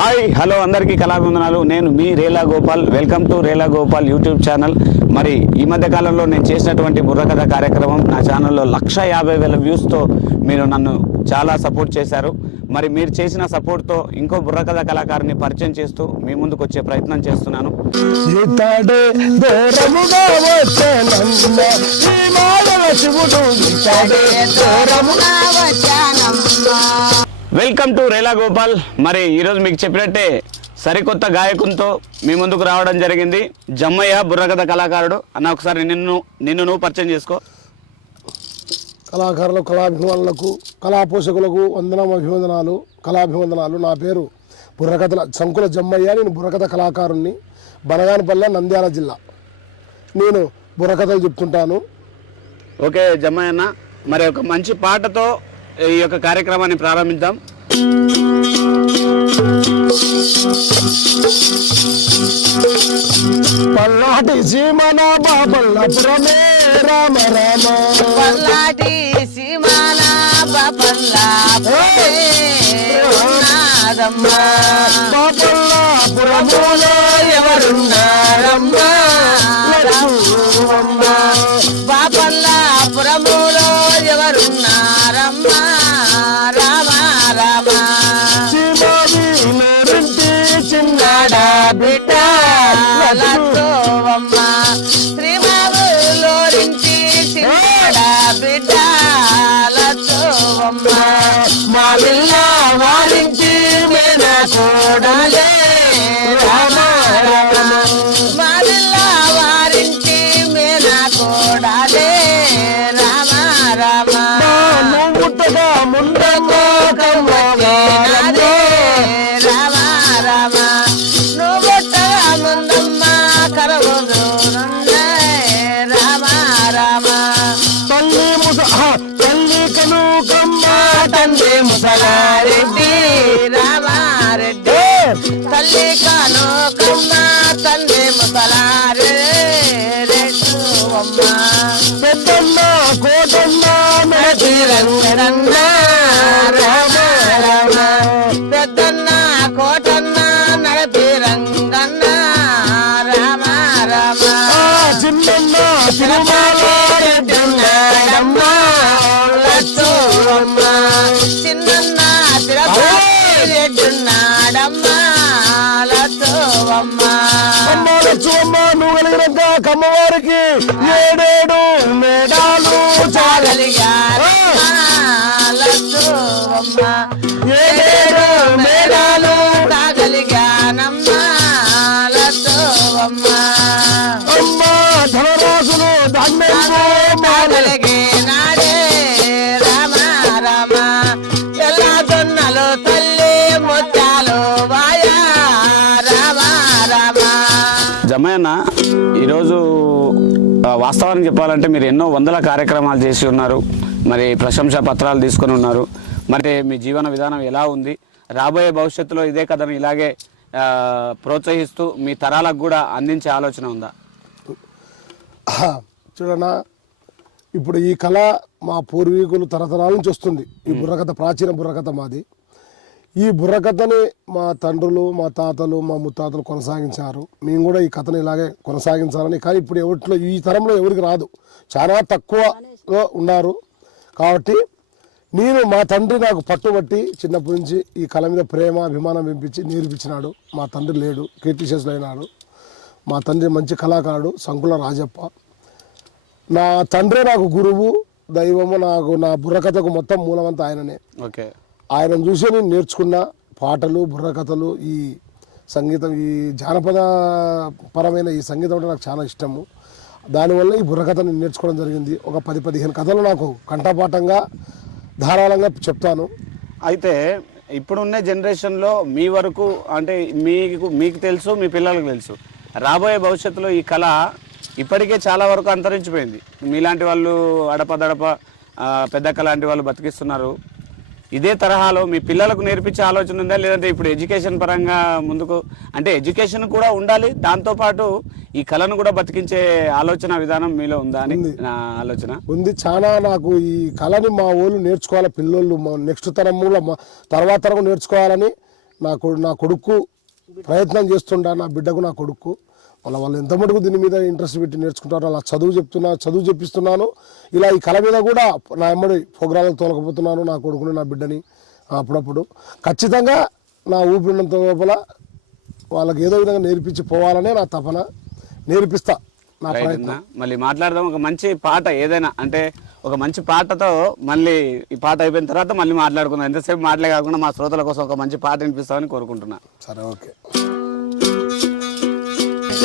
Hi hello అందరికీ కళాభివందనాలు. నేను మీ Rela Gopal. Welcome to Rela Gopal YouTube channel. మరి ఈ మధ్య కాలంలో నేను చేసినటువంటి బుర్రకథ కార్యక్రమం నా ఛానల్లో లక్ష యాభై వేల వ్యూస్తో మీరు నన్ను చాలా సపోర్ట్ చేశారు. మరి మీరు చేసిన సపోర్ట్తో ఇంకో బుర్రకథ కళాకారుని పరిచయం చేస్తూ మీ ముందుకు వచ్చే ప్రయత్నం చేస్తున్నాను. శివుడు వెల్కమ్ టు రేలా గోపాల్. మరి ఈరోజు మీకు చెప్పినట్టే సరికొత్త గాయకునితో మీ ముందుకు రావడం జరిగింది. జమ్మయ్య బుర్రకథ కళాకారుడు. అన్న ఒకసారి నిన్ను నిన్ను నువ్వు పరిచయం చేసుకో. కళాకారులకు కళాభిమానులకు కళా పోషకులకు వందనం అభివందనాలు కళాభివందనాలు. నా పేరు బుర్రకథల శంకుల జమ్మయ్య. నేను బుర్రకథ కళాకారుణ్ణి. బనగానపల్లె నంద్యాల జిల్లా. నేను బుర్రకథలు చెప్తుంటాను. ఓకే జమ్మయ్య అన్న. మరి ఒక మంచి పాటతో ఈ యొక్క కార్యక్రమాన్ని ప్రారంభిద్దాం. పల్నాటి సీమన బాబల్లపురమే రామ రామ. పల్లాటి సీమాన బపల్లా ఉన్నారమ్మా బాబల్లపురములో ఎవరున్నారమ్మా? జమ్మయ్య అన్న ఈరోజు ఆ, వాస్తవానికి చెప్పాలంటే మీరు ఎన్నో వందల కార్యక్రమాలు చేసి ఉన్నారు. మరి ప్రశంసా పత్రాలు తీసుకొని ఉన్నారు. మరి మీ జీవన విధానం ఎలా ఉంది? రాబోయే భవిష్యత్తులో ఇదే కథను ఇలాగే ప్రోత్సహిస్తూ మీ తరాలకు కూడా అందించే ఆలోచన ఉందా? చూడనా ఇప్పుడు ఈ కళ మా పూర్వీకులు తరతరాల నుంచి వస్తుంది. ఈ బుర్రకథ ప్రాచీన బుర్రకథ మాది. ఈ బుర్రకథని మా తండ్రులు మా తాతలు మా ముత్తాతలు కొనసాగించారు. మేము కూడా ఈ కథను ఇలాగే కొనసాగించాలని కానీ ఇప్పుడు ఎవరిలో ఈ తరంలో ఎవరికి రాదు. చాలా తక్కువలో ఉన్నారు. కాబట్టి నేను మా తండ్రి నాకు పట్టుబట్టి చిన్నప్పటి నుంచి ఈ కళ మీద ప్రేమ అభిమానం పెంపించి నేర్పించినాడు. మా తండ్రి లేడు కీర్తిశేషులు అయినాడు మా తండ్రి మంచి కళాకారుడు సంకుల రాజప్ప. నా తండ్రే నాకు గురువు దైవము నాకు నా బుర్రకథకు మొత్తం మూలమంతా ఆయననే. ఓకే. ఆయనను చూసి నేను నేర్చుకున్న పాటలు బుర్రకథలు ఈ సంగీతం ఈ జానపద పరమైన ఈ సంగీతం అంటే నాకు చాలా ఇష్టము. దానివల్ల ఈ బుర్రకథను నేర్చుకోవడం జరిగింది. ఒక పది పదిహేను కథలు నాకు కంఠపాఠంగా ధారాళంగా చెప్తాను. అయితే ఇప్పుడున్న జనరేషన్లో మీ వరకు అంటే మీకు మీకు తెలుసు మీ పిల్లలకు తెలుసు. రాబోయే భవిష్యత్తులో ఈ కళ ఇప్పటికే చాలా వరకు అంతరించిపోయింది. మీలాంటి వాళ్ళు అడపదడప పెద్ద పెద్దక్క లాంటి వాళ్ళు బతికిస్తున్నారు. ఇదే తరహాలో మీ పిల్లలకు నేర్పించే ఆలోచన ఉందా? లేదంటే ఇప్పుడు ఎడ్యుకేషన్ పరంగా ముందుకు అంటే ఎడ్యుకేషన్ కూడా ఉండాలి దాంతోపాటు ఈ కళను కూడా బతికించే ఆలోచన విధానం మీలో ఉందా అని నా ఆలోచన. ఉంది. చాలా నాకు ఈ కళని మా ఊళ్ళు నేర్చుకోవాలి పిల్లోళ్ళు మా నెక్స్ట్ తరం కూడా మా తర్వాత తరం నేర్చుకోవాలని నా నా కొడుకు ప్రయత్నం చేస్తుండా నా బిడ్డకు నా కొడుకు. వాళ్ళ వాళ్ళు ఎంత మటుకు దీని మీద ఇంట్రెస్ట్ పెట్టి నేర్చుకుంటారో అలా చదువు చెప్తున్నా చదువు చెప్పిస్తున్నాను. ఇలా ఈ కళ మీద కూడా నా ఎమ్మడి ప్రోగ్రాంలకు తోలకపోతున్నాను నా కొడుకుని నా బిడ్డని అప్పుడప్పుడు. ఖచ్చితంగా నా ఊపిరినంత లోపల వాళ్ళకి ఏదో విధంగా నేర్పించి పోవాలనే నా తపన. నేర్పిస్తా నా ప్రయత్నం. మళ్ళీ మాట్లాడదాం. ఒక మంచి పాట ఏదైనా అంటే ఒక మంచి పాటతో మళ్ళీ ఈ పాట అయిపోయిన తర్వాత మళ్ళీ మాట్లాడుకుందాం. ఎంతసేపు మాటలే కాకుండా మా శ్రోతల కోసం ఒక మంచి పాట వినిపిస్తామని కోరుకుంటున్నా. సరే ఓకే.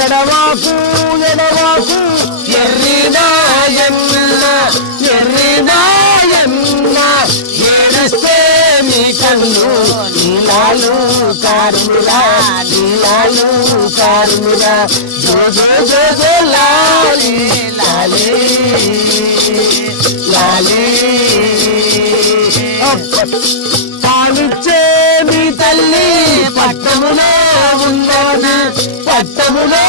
ఎడవాకు ఎడవాకు ఎర్రిదాయన్న ఎర్రిదాయన్న ఏడస్తే మీ కన్ను నీలాలు కారుమురా నీలాలు కారుమురా. జో జో జో జో లాలి లాలి లాలి. పాలిచ్చే మీ తల్లి పట్టములో ఉన్నది పట్టములో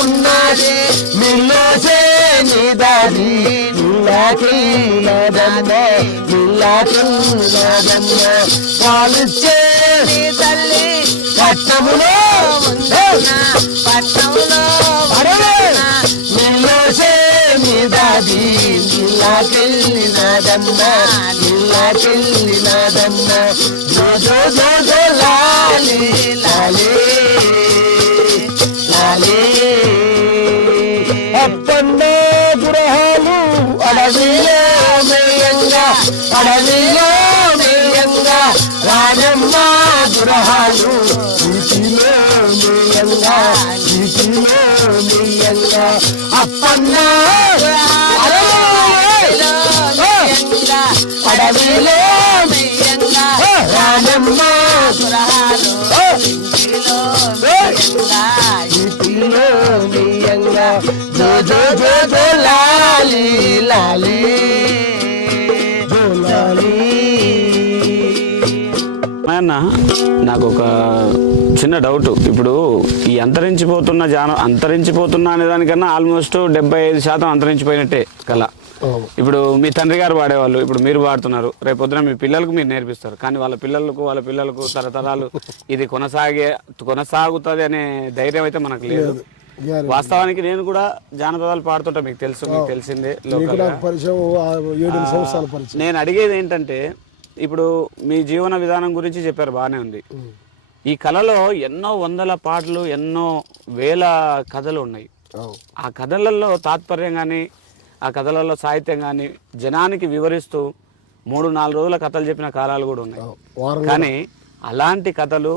ఉన్నది. మిల్లోసే నీ దారి నిల్లాకి నదమ్మ నిల్లాకి పాలిచ్చే తల్లి పట్టములో పట్టములో నిల్లోసే మీ దారి నిల్లాకెళ్ళి నాదమ్మ నిల్లాకెళ్ళి జో జో జో జో లాలి లాలి. లాలి అప్పన్న గృహాలు అడవిలో మేయంగా అడవిలో మేయంగా రాజమ్మ గృహాలు వీటిలో మేయంగా వీటిలో మేయంగా అప్పన్న జో జో జో జో లాలి నాకు ఒక చిన్న డౌట్ ఇప్పుడు ఈ అంతరించిపోతున్న జాన అంతరించిపోతున్న అనే దానికన్నా ఆల్మోస్ట్ డెబ్బై ఐదు శాతం అంతరించిపోయినట్టే కళ. ఇప్పుడు మీ తండ్రి గారు పాడేవాళ్ళు ఇప్పుడు మీరు పాడుతున్నారు రేపు పొద్దున మీ పిల్లలకు మీరు నేర్పిస్తారు. కానీ వాళ్ళ పిల్లలకు వాళ్ళ పిల్లలకు తరతరాలు ఇది కొనసాగే కొనసాగుతుంది అనే ధైర్యం అయితే మనకు లేదు. వాస్తవానికి నేను కూడా జానపదాలు పాడుతుంటా మీకు తెలుసు మీకు తెలిసిందే నేను అడిగేది ఏంటంటే ఇప్పుడు మీ జీవన విధానం గురించి చెప్పారు బాగానే ఉంది. ఈ కళలో ఎన్నో వందల పాటలు ఎన్నో వేల కథలు ఉన్నాయి. ఆ కథలలో తాత్పర్యం కానీ ఆ కథలలో సాహిత్యం కానీ జనానికి వివరిస్తూ మూడు నాలుగు రోజుల కథలు చెప్పిన కాలాలు కూడా ఉన్నాయి. కానీ అలాంటి కథలు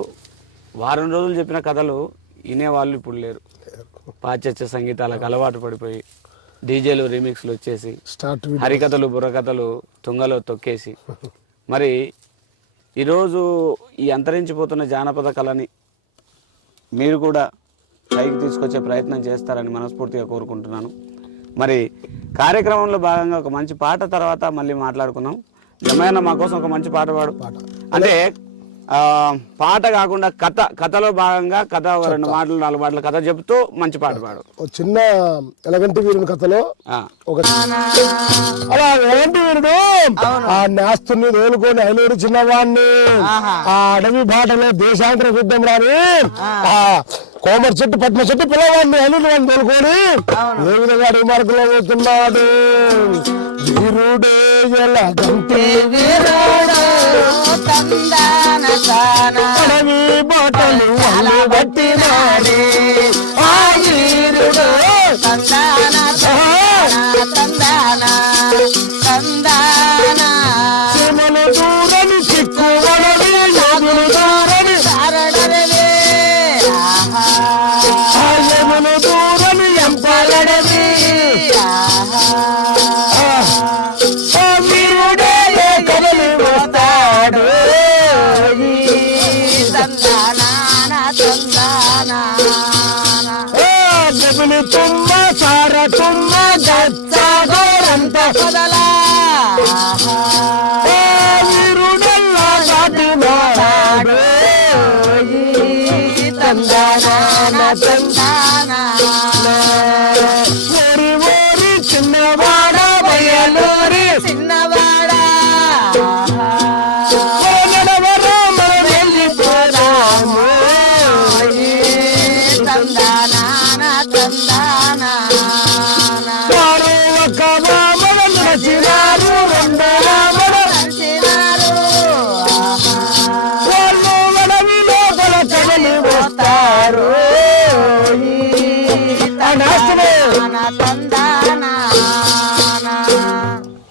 వారం రోజులు చెప్పిన కథలు వినేవాళ్ళు ఇప్పుడు లేరు. పాశ్చాత్య సంగీతాలకు అలవాటు పడిపోయి డీజేలు రీమిక్స్లు వచ్చేసి స్టార్ట్ హరికథలు బుర్రకథలు తుంగలో తొక్కేసి. మరి ఈరోజు ఈ అంతరించిపోతున్న జానపద కళని మీరు కూడా పైకి తీసుకొచ్చే ప్రయత్నం చేస్తారని మనస్ఫూర్తిగా కోరుకుంటున్నాను. మరి కార్యక్రమంలో భాగంగా ఒక మంచి పాట తర్వాత మళ్ళీ మాట్లాడుకుందాం. జమయన్న మా కోసం ఒక మంచి పాట పాడు. అంటే పాట కాకుండా కథ కథలో భాగంగా కథ రెండు మాటలు నాలుగు మాటలు కథ చెప్తూ మంచి పాట పాడు. ఒక చిన్న ఎలగంటి వీరుని కథలో ఆ. ఒక అలా ఎలగంటి వీరుడు ఆ నేస్తుని తోలుకొని ఐనూరు చిన్నవాడిని ఆ అడవి బాటలో దేశాంతర యుద్ధం రాని ఆ. కోమటి చెట్టు పద్మ చెట్టు పిల్లవాడిని ఐనూరు వాడిని తోలుకొని ఏ విధంగా అడవి మార్గంలో పోతున్నాడు వీరుడే ఎలగంటి అడవి బోటలు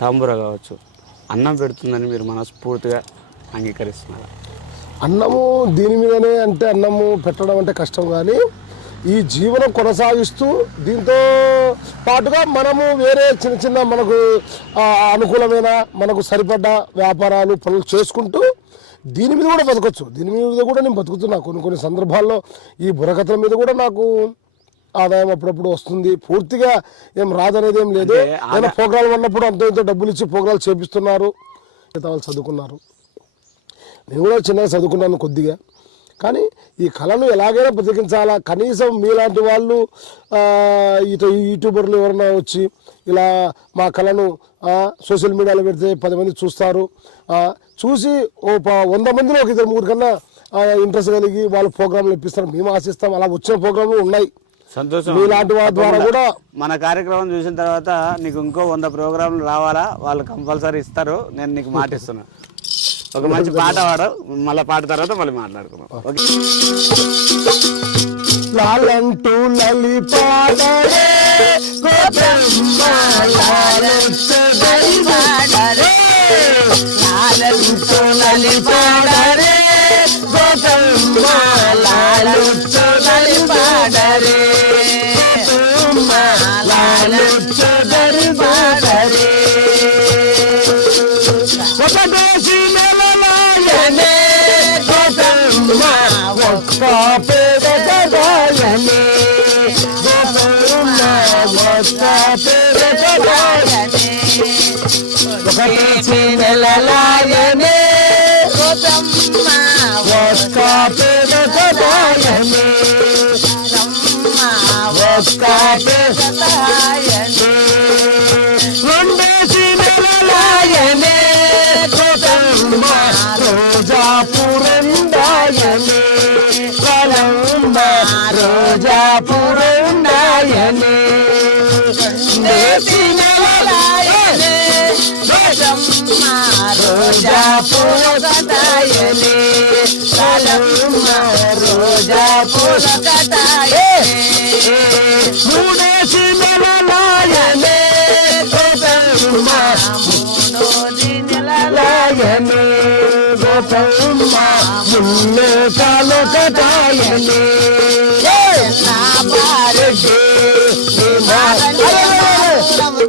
తాంబూర కావచ్చు అన్నం పెడుతుందని మీరు మనస్ఫూర్తిగా అంగీకరిస్తున్నారు. అన్నము దీని మీదనే అంటే అన్నము పెట్టడం అంటే కష్టం కానీ ఈ జీవనం కొనసాగిస్తూ దీంతో పాటుగా మనము వేరే చిన్న చిన్న మనకు అనుకూలమైన మనకు సరిపడ్డ వ్యాపారాలు పనులు చేసుకుంటూ దీని మీద కూడా బతకొచ్చు. దీని మీద కూడా నేను బతుకుతున్నా. కొన్ని కొన్ని సందర్భాల్లో ఈ బుర్రకథల మీద కూడా నాకు ఆదాయం అప్పుడప్పుడు వస్తుంది. పూర్తిగా ఏం రాదనేది ఏం లేదు. ఏమైనా ప్రోగ్రాలు ఉన్నప్పుడు అంత ఇంత డబ్బులు ఇచ్చి ప్రోగ్రాలు చేపిస్తున్నారు. మిగతా వాళ్ళు చదువుకున్నారు. నేను కూడా చిన్నగా చదువుకున్నాను కొద్దిగా. కానీ ఈ కళను ఎలాగైనా బతికించాలా కనీసం మీలాంటి వాళ్ళు ఇటు యూట్యూబర్లు ఎవరైనా వచ్చి ఇలా మా కళను సోషల్ మీడియాలో పెడితే పది మంది చూస్తారు. చూసి ఓ ప- వంద మందిలో ఒక ఇద్దరు ముగ్గురు కన్నా ఇంట్రెస్ట్ కలిగి వాళ్ళు ప్రోగ్రాంలు ఇప్పిస్తారు. మేము ఆశిస్తాం. అలా వచ్చిన ప్రోగ్రాంలు ఉన్నాయి. సంతోషం. మీలాంటి వారి ద్వారా. కూడా మన కార్యక్రమం చూసిన తర్వాత నీకు ఇంకో వంద ప్రోగ్రాంలు రావాలా? వాళ్ళు కంపల్సరీ ఇస్తారు. నేను నీకు మాట ఇస్తున్నా ఒక మంచి పాట పాడు. మళ్ళీ పాట తర్వాత మళ్ళీ మాట్లాడుకుందాం. ఓకే. లాలంటూ లలి పాడరే గోపమ్మ లాలంటూ లలి పాడరే నెలలాయనే గోపమ్మ ఒక్క పేదగాయనే ఒక్క సతాయనే నా పారెడ్డి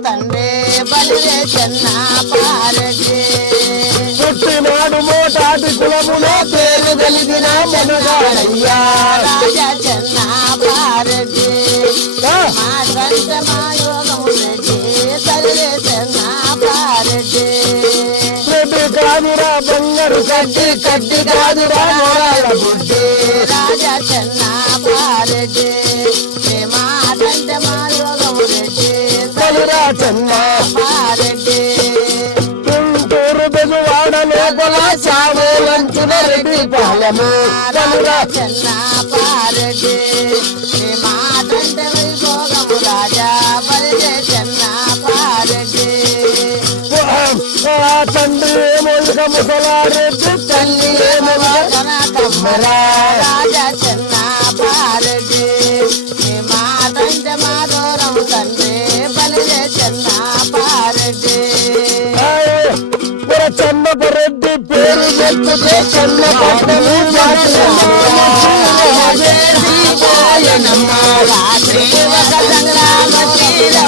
తండ్రి బలిరే చెన్న పారెడ్డి పుట్టినాడు మోటాటి కులములో పేరు కలిగిన మనగాడయ్యా రాజా చెన్న పారెడ్డి ఆ, మా సంత మా యోగము రెడ్డి తల్లి చెన్న పారెడ్డి రెడ్డి కాదురా బంగారు కట్టి కట్టి కాదురా రాజా చెన్న పారెడ్డి మా సంత చెన్న. చెన్న పారెడ్డి మాటంటే వైభోగము రాజా బలిజే చెన్న ఆ తండ్రి ఏమో ఇక ముసలారెడ్డి తల్లి ఏమో రాజా రాత్రి నవరాత్రిలో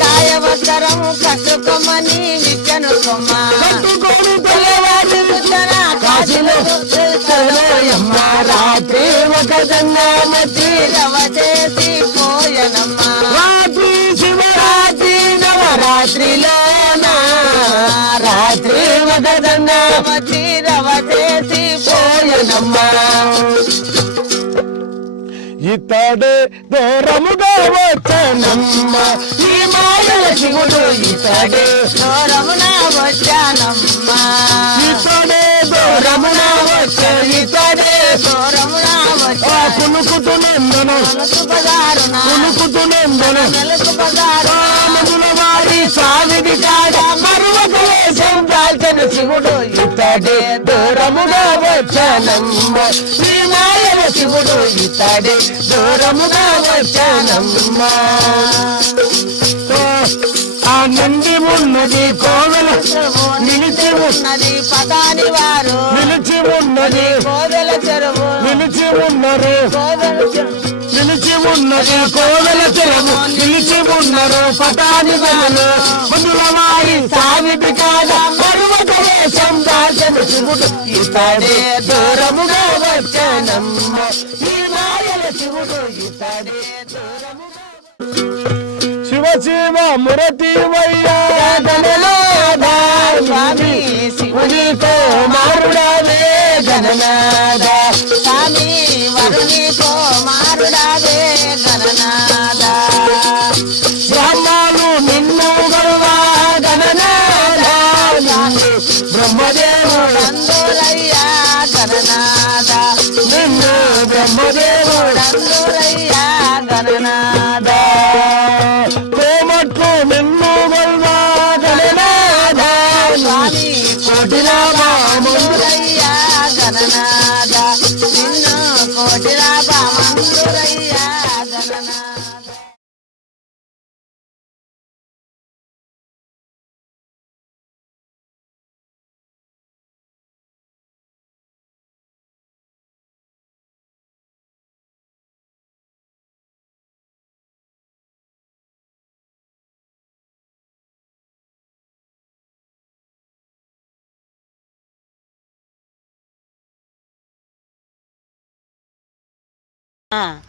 కాయవసరము కట్టుకోమని రాత్రి ఒక జన్మతి రవ చేసి పోయనమ్మ రాత్రి శివరాత్రి నవరాత్రిలోన రాత్రి ఒక జన్మ రవతి రవ చేసి పోయనమ్మ ఇతడే దూరముగా వచ్చనమ్మ. ఈ మా శివుడు ఇతడే. దూరమున వచ్చానమ్మ ఇతడే దూరమున వచ్చ ఇతడే. దూరమున వచ్చా బజారున కునుకుతునందను మెలకు మరువక వేషం దాల్చిన శివుడు ఇతడే దూరముగా వచ్చానమ్మ. శ్రీ మాయల శివుడు ఇతడే దూరముగా వచ్చానమ్మ. ఆ నంది ఉన్నది కోవెల నిలిచి ఉన్నది పదాని వారు. నిలిచి ఉన్నది కోవెల చెరువు. నిలిచి ఉన్నది. కోవెల చెరువు. నిలిచి ఉన్నది కోవెల చెరువు. నిలిచి ఉన్నారు మునుల వారి. కాద. మరువక వేషం దాల్చిన శివుడు ఇతడే దూరముగా వచ్చానమ్మ ఈ మాయల శివుడు ఇతడే దూరముగా శివ శివ మురతి వయ్యా గణనాథ స్వామి శివుని nada.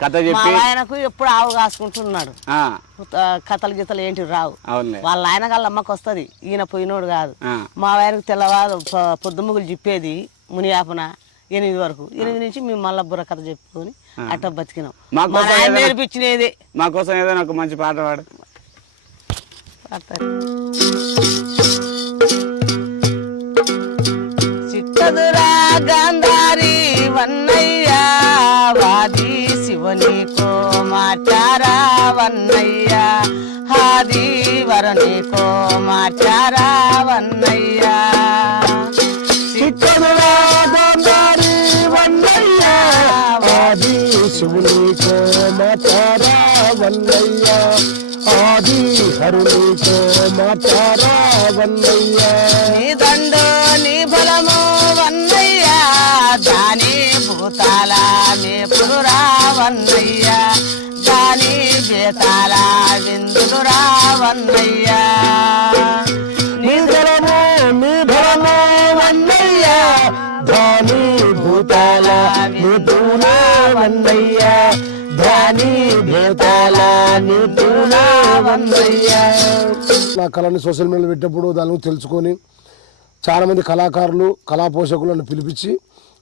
కథ చెప్పి ఆయనకు ఎప్పుడు ఆవు కాసుకుంటున్నాడు. కథలు గీతలు ఏంటి రావు. వాళ్ళ ఆయన గల్ల అమ్మకి వస్తుంది. ఈయన పోయినోడు కాదు. మా ఆయనకు తెల్లవారు పొద్దుముగులు చెప్పేది మునియాపన ఎనిమిది వరకు. ఎనిమిది నుంచి మేము మళ్ళా బుర్ర కథ చెప్పుకొని అట్ట బతికినాం. నేర్పించినది. మా కోసం ఏదైనా ఒక మంచి పాట పాడు. చిట్టదురా గాంధారి వన్నయ్య వన్నయ్య. హాది వరని కో మాచారా వన్నయ్య. ఆది శివుని కోమతారా వన్నయ్య ఆది హరుని కోమతారా వన్నయ్య నీ దండు నీ బలము వన్నయ్య. దాని భూతాల మే పురురా వన్నయ్య విందులు రావన్నయ్య. నీ ధరము నీ భరము వన్నయ్య. ధాని భూతాల నిపుణా వన్నయ్య. ధాని భూతాల నిపుణా వన్నయ్య. నా కళని సోషల్ మీడియాలో పెట్టినప్పుడు దాని గురించి తెలుసుకొని చాలా మంది కళాకారులు కళా పోషకులను పిలిపించి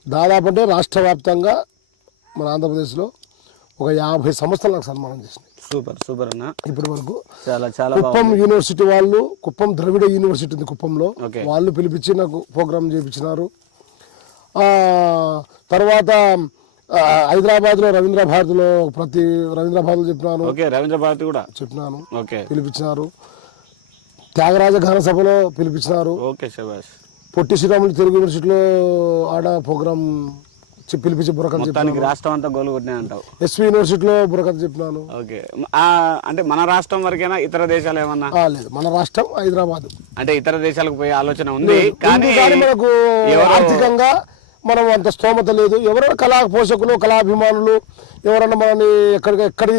దాదాపు అంటే రాష్ట్ర వ్యాప్తంగా మన ఆంధ్రప్రదేశ్లో ఒక యాభై సంస్థలు నాకు సన్మానం చేసినాయి. సూపర్ సూపర్ అన్న. ఇప్పటి వరకు చాలా చాలా కుప్పం యూనివర్సిటీ వాళ్ళు కుప్పం ద్రవిడ యూనివర్సిటీ ఉంది కుప్పంలో. వాళ్ళు పిలిపించి నాకు ప్రోగ్రామ్ చేయించినారు ఆ, తర్వాత ఆ, హైదరాబాద్లో రవీంద్ర భారతిలో ప్రతి రవీంద్ర భారతిలో చెప్పినాను. ఓకే రవీంద్ర భారతి కూడా. చెప్పినాను. ఓకే. పిలిపించినారు. త్యాగరాజ ఘన సభలో పిలిపించినారు. పొట్టి శ్రీరాములు తెలుగు యూనివర్సిటీలో ఆడ ప్రోగ్రామ్ పిలిపించి బుర్రకథ మొత్తానికి చెప్పినాను. రాష్ట్రం అంతా గోలు కొట్టినాయి అంటావు. ఎస్వి యూనివర్సిటీలో బుర్రకథ చెప్పినాను. ఓకే. అంటే మన రాష్ట్రం వరకేనా ఇతర దేశాలు ఏమన్నా? లేదు. మన రాష్ట్రం హైదరాబాద్. అంటే ఇతర దేశాలకు పోయే ఆలోచన ఉంది కానీ మనకు ఆర్థికంగా మనం అంత స్తోమత లేదు. ఎవరైనా కళా పోషకులు కళాభిమానులు ఎవరైనా మనని ఎక్కడికి ఎక్కడి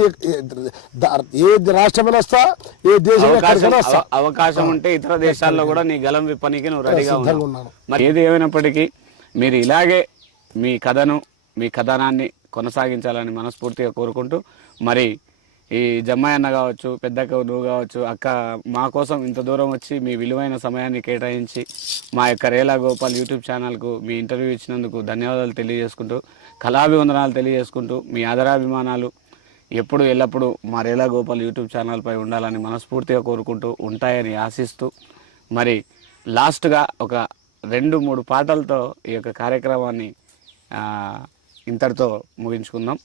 ఏ రాష్ట్రమైనా వస్తా ఏ దేశం అవకాశం ఉంటే ఇతర దేశాల్లో కూడా నీ గలం విప్పనికి నువ్వు రెడీగా ఉన్నాను. మరి ఏది ఏమైనప్పటికీ మీరు ఇలాగే మీ కథను మీ కథనాన్ని కొనసాగించాలని మనస్ఫూర్తిగా కోరుకుంటూ మరి ఈ జమ్మాయి అన్న కావచ్చు పెద్దక్క నువ్వు కావచ్చు అక్క మా కోసం ఇంత దూరం వచ్చి మీ విలువైన సమయాన్ని కేటాయించి మా యొక్క రేలా గోపాల్ యూట్యూబ్ ఛానల్కు మీ ఇంటర్వ్యూ ఇచ్చినందుకు ధన్యవాదాలు తెలియజేసుకుంటూ కళాభివందనాలు తెలియజేసుకుంటూ మీ ఆదరాభిమానాలు ఎప్పుడు ఎల్లప్పుడూ మా రేలా గోపాల్ యూట్యూబ్ ఛానల్పై ఉండాలని మనస్ఫూర్తిగా కోరుకుంటూ ఉంటాయని ఆశిస్తూ మరి లాస్ట్గా ఒక రెండు మూడు పాటలతో ఈ యొక్క కార్యక్రమాన్ని ఇంతటితో ముగించుకుందాం.